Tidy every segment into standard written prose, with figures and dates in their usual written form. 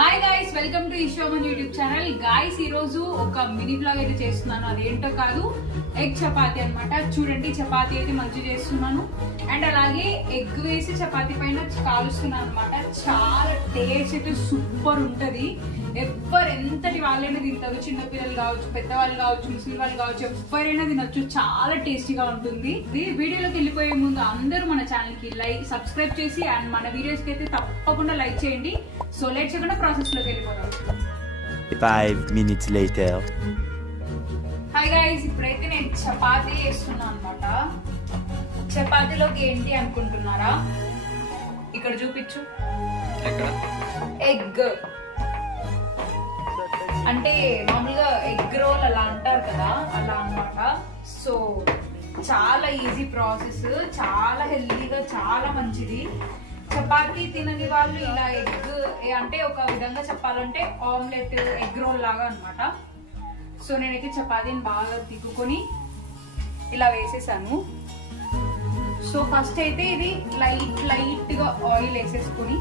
Hi guys, welcome to ఈషోమన్ YouTube channel. Guys, ఈ రోజు ఒక మినీ బ్లాగ్ అయితే చేస్తున్నాను. అదేంటో కాదు, ఎగ్ చపాతీ అన్నమాట. చూడండి, చపాతీ అయితే మంచిగా చేస్తున్నాను అండ్ అలాగే ఎగ్ వేసి చపాతీ పైన కాలుస్తున్నాను అనమాట. చాలా టేస్ట్ అయితే సూపర్ ఉంటది. ఎవరు ఎంతటి వాళ్ళైనా తింటారు, చిన్నపిల్లలు కావచ్చు, పెద్దవాళ్ళు కావచ్చు, ముస్లిం వాళ్ళు కావచ్చు, ఎవరైనా తినొచ్చు. చాలా టేస్టీగా ఉంటుంది. వీడియోలోకి వెళ్ళిపోయే ముందు అందరూ మన ఛానల్ కి సబ్స్క్రైబ్ చేసి అండ్ మన వీడియోస్ కి అయితే తప్పకుండా లైక్ చేయండి. సో లేట్ చేయకుండా ప్రాసెస్ లోకి వెళ్ళిపోదాం. 5 minutes later. హాయ్ గైస్, ఇప్పుడైతే నేను చపాతీ చేస్తున్నాను అనమాట. చపాతీలోకి ఏంటి అనుకుంటున్నారా? ఇక్కడ చూపించు. ఎగ్ అంటే మామూలుగా ఎగ్ రోల్ అలా అంటారు కదా, అలా అన్నమాట. సో చాలా ఈజీ ప్రాసెస్, చాలా హెల్దీగా, చాలా మంచిది. చపాతీ తినని వాళ్ళు ఇలా ఎగ్ అంటే ఒక విధంగా చెప్పాలంటే ఆమ్లెట్, ఎగ్ రోల్ లాగా అనమాట. సో నేనైతే చపాతీని బాగా తిక్కుకొని ఇలా వేసేసాను. సో ఫస్ట్ అయితే ఇది లైట్ గా ఆయిల్ వేసేసుకొని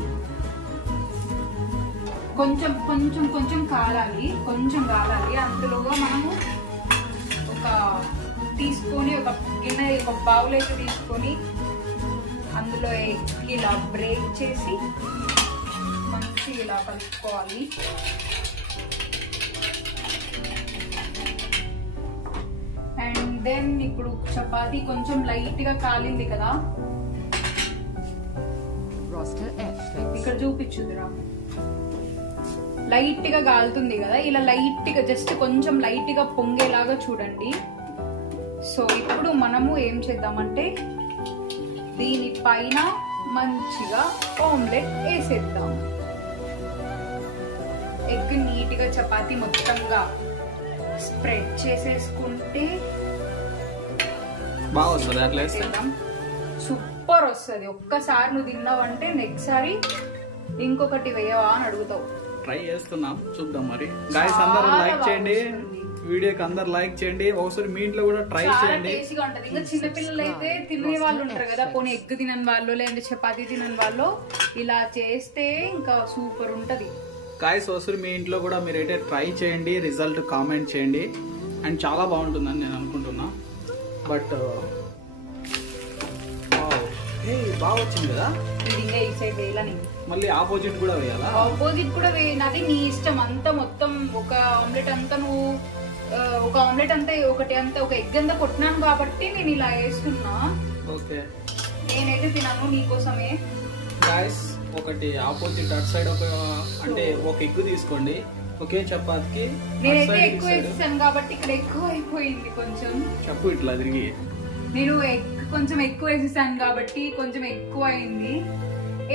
కొంచెం కాలాలి. అందులోగా మనము ఒక తీసుకొని ఒక గిన్నె, ఒక బౌల్ అయితే తీసుకొని అందులో ఎగ్ ఇలా బ్రేక్ చేసి మంచిగా ఇలా కలుపుకోవాలి. అండ్ దెన్ ఇప్పుడు చపాతీ కొంచెం లైట్ గా కాలింది కదా, ఇక్కడ చూపించుదిరా. లైట్ గా కాలుతుంది కదా, ఇలా లైట్ గా జస్ట్ కొంచెం లైట్ గా పొంగేలాగా చూడండి. సో ఇప్పుడు మనము ఏం చేద్దామంటే దీనిపైన మంచిగా ఆమ్లెట్ వేసేద్దాం. ఎగ్ నీట్ గా చపాతీ మొత్తంగా స్ప్రెడ్ చేసేసుకుంటే బాగా వస్తుంది. అట్లా సూపర్ వస్తుంది. ఒక్కసారి నువ్వు తిన్నావంటే నెక్స్ట్ సారి ఇంకొకటి వేయవా అని అడుగుతావు. ట్రై చేస్తున్నాం, చూద్దాం. మరి గాయ్స్ అందరూ లైక్ చేయండి, వీడియోకి అందరు లైక్ చేయండి. ఒకసారి మీ ఇంట్లో కూడా ట్రై చేయండి. టేస్టీగా ఉంటది. ఇంకా చిన్నపిల్లలు అయితే తినే వాళ్ళు ఉంటారు కదా, పోనీ ఎగ్ తినని వాళ్ళు లేదంటే చపాతీ తినని వాళ్ళు ఇలా చేస్తే ఇంకా సూపర్ ఉంటది. గాయ్స్ ఒకసారి మీ ఇంట్లో కూడా మీరైతే ట్రై చేయండి, రిజల్ట్ కామెంట్ చేయండి. అండ్ చాలా బాగుంటుందని నేను అనుకుంటున్నా. బట్ బాగా వచ్చింది కదా. ఇంకా ఈ సైడ్ వేయాలని మళ్ళీ ఆపోజిట్ కూడా వేయాలా? ఆపోజిట్ కూడా వేయనది నీ ఇష్టం. అంతా మొత్తం ఒక ఆమ్లెట్ అంతా నువ్వు ఒక ఆమ్లెట్ అంతా ఒకటి అంతా ఒక ఎగ్ అంతా కొట్టినాను కాబట్టి నేను ఇలా వేస్తున్నా. ఓకే, నేనైతే తిన్నాను నీకోసమే. గాయ్స్ ఒకటి ఆపోజిట్ అటు సైడ్ అంటే ఒక ఎగ్ తీసుకోండి. ఒకే చపాతీకి నేనైతే ఎక్కువ వేసాను కాబట్టి ఇక్కడ ఎక్కువ అయిపోయింది. కొంచెం చెప్పు ఇట్లా తిరిగి. నేను కొంచెం ఎక్కువ వేసేసాను కాబట్టి కొంచెం ఎక్కువ అయింది.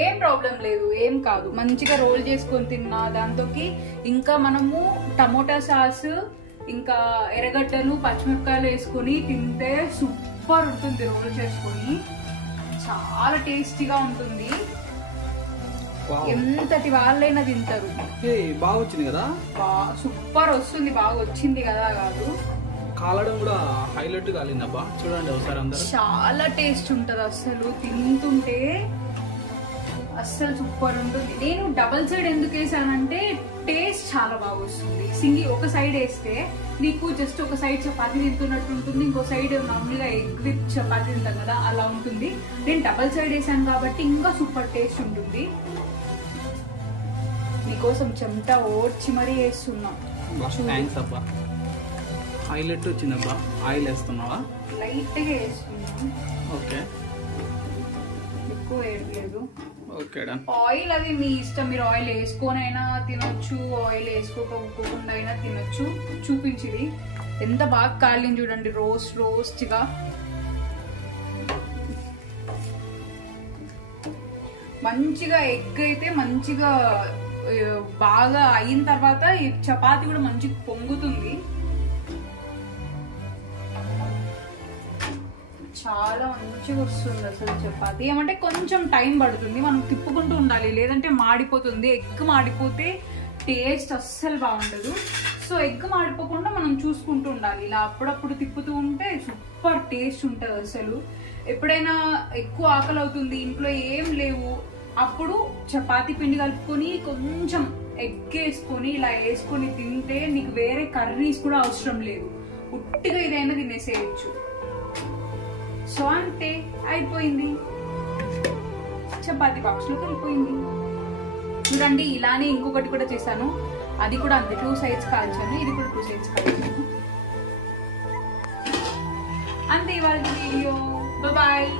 ఏం ప్రాబ్లం లేదు, ఏం కాదు. మంచిగా రోల్ చేసుకొని తిన్నా దాంతోకి. ఇంకా మనము టమోటా సాస్, ఇంకా ఎర్రగడ్డలు, పచ్చిమిరపకాయలు వేసుకొని తింటే సూపర్ ఉంటుంది. రోల్ చేసుకొని చాలా టేస్టీగా ఉంటుంది. ఎంతటి వాళ్ళైనా తింటారు. బాగా వచ్చింది కదా, సూపర్ వస్తుంది. బాగా వచ్చింది కదా కాదు, కాలడం కూడా హైలైట్ కాలిందబ్బా. చూడండి ఒకసారి అందరూ. చాలా టేస్ట్ ఉంటది. అసలు తింటుంటే అస్సలు సూపర్ ఉంటుంది. నేను డబల్ సైడ్ ఎందుకు వేసానంటే టేస్ట్ చాలా బాగా వస్తుంది. ఒక సైడ్ వేస్తే నీకు జస్ట్ ఒక సైడ్ చపాతీ తింటున్నట్టు ఉంటుంది, ఇంకో సైడ్ మామూలుగా ఎగ్ విత్ చపాతీ తింటాం కదా, అలా ఉంటుంది. నేను డబల్ సైడ్ వేసాను కాబట్టి ఇంకా సూపర్ టేస్ట్ ఉంటుంది. నీకోసం చెమట ఓడ్చి మరీ వేస్తున్నా. థ్యాంక్స్ అబ్బా, హైలైట్ వచ్చిందబ్బా. ఆయిల్ వేస్తున్నావా? లైట్ గా వేస్తున్నా. ఓకే, ఎక్కువ వేయట్లేదు. ఓకే, ఆయిల్ అది మీ ఇష్టం. మీరు ఆయిల్ వేసుకొని అయినా తినొచ్చు, ఆయిల్ వేసుకోకుండా అయినా తినొచ్చు. చూపించింది ఎంత బాగా కాలింది చూడండి, రోస్ట్ గా. మంచిగా ఎగ్ అయితే మంచిగా బాగా అయిన తర్వాత ఈ చపాతీ కూడా మంచిగా పొంగుతుంది. చాలా మంచిగా వస్తుంది అసలు చపాతీ. ఏమంటే కొంచెం టైం పడుతుంది, మనం తిప్పుకుంటూ ఉండాలి, లేదంటే మాడిపోతుంది. ఎగ్ మాడిపోతే టేస్ట్ అస్సలు బాగుండదు. సో ఎగ్ మాడిపోకుండా మనం చూసుకుంటూ ఉండాలి. ఇలా అప్పుడప్పుడు తిప్పుతూ ఉంటే సూపర్ టేస్ట్ ఉంటుంది అసలు. ఎప్పుడైనా ఎక్కువ ఆకలి అవుతుంది, ఇంట్లో ఏం లేవు, అప్పుడు చపాతీ పిండి కలుపుకొని కొంచెం ఎగ్ వేసుకొని ఇలా వేసుకొని తింటే నీకు వేరే కర్రీస్ కూడా అవసరం లేదు, ఉట్టిగా ఇదైనా తినేసేయచ్చు. సో అంతే, అయిపోయింది, చపాతీ బాక్స్ లోకి వెళ్ళిపోయింది. చూడండి ఇలానే ఇంకొకటి కూడా చేశాను, అది కూడా అంతే 2 sides కాల్చాను, ఇది కూడా 2 sides కాల్చాను. అంతే ఇవాళ వీడియో. బాయ్.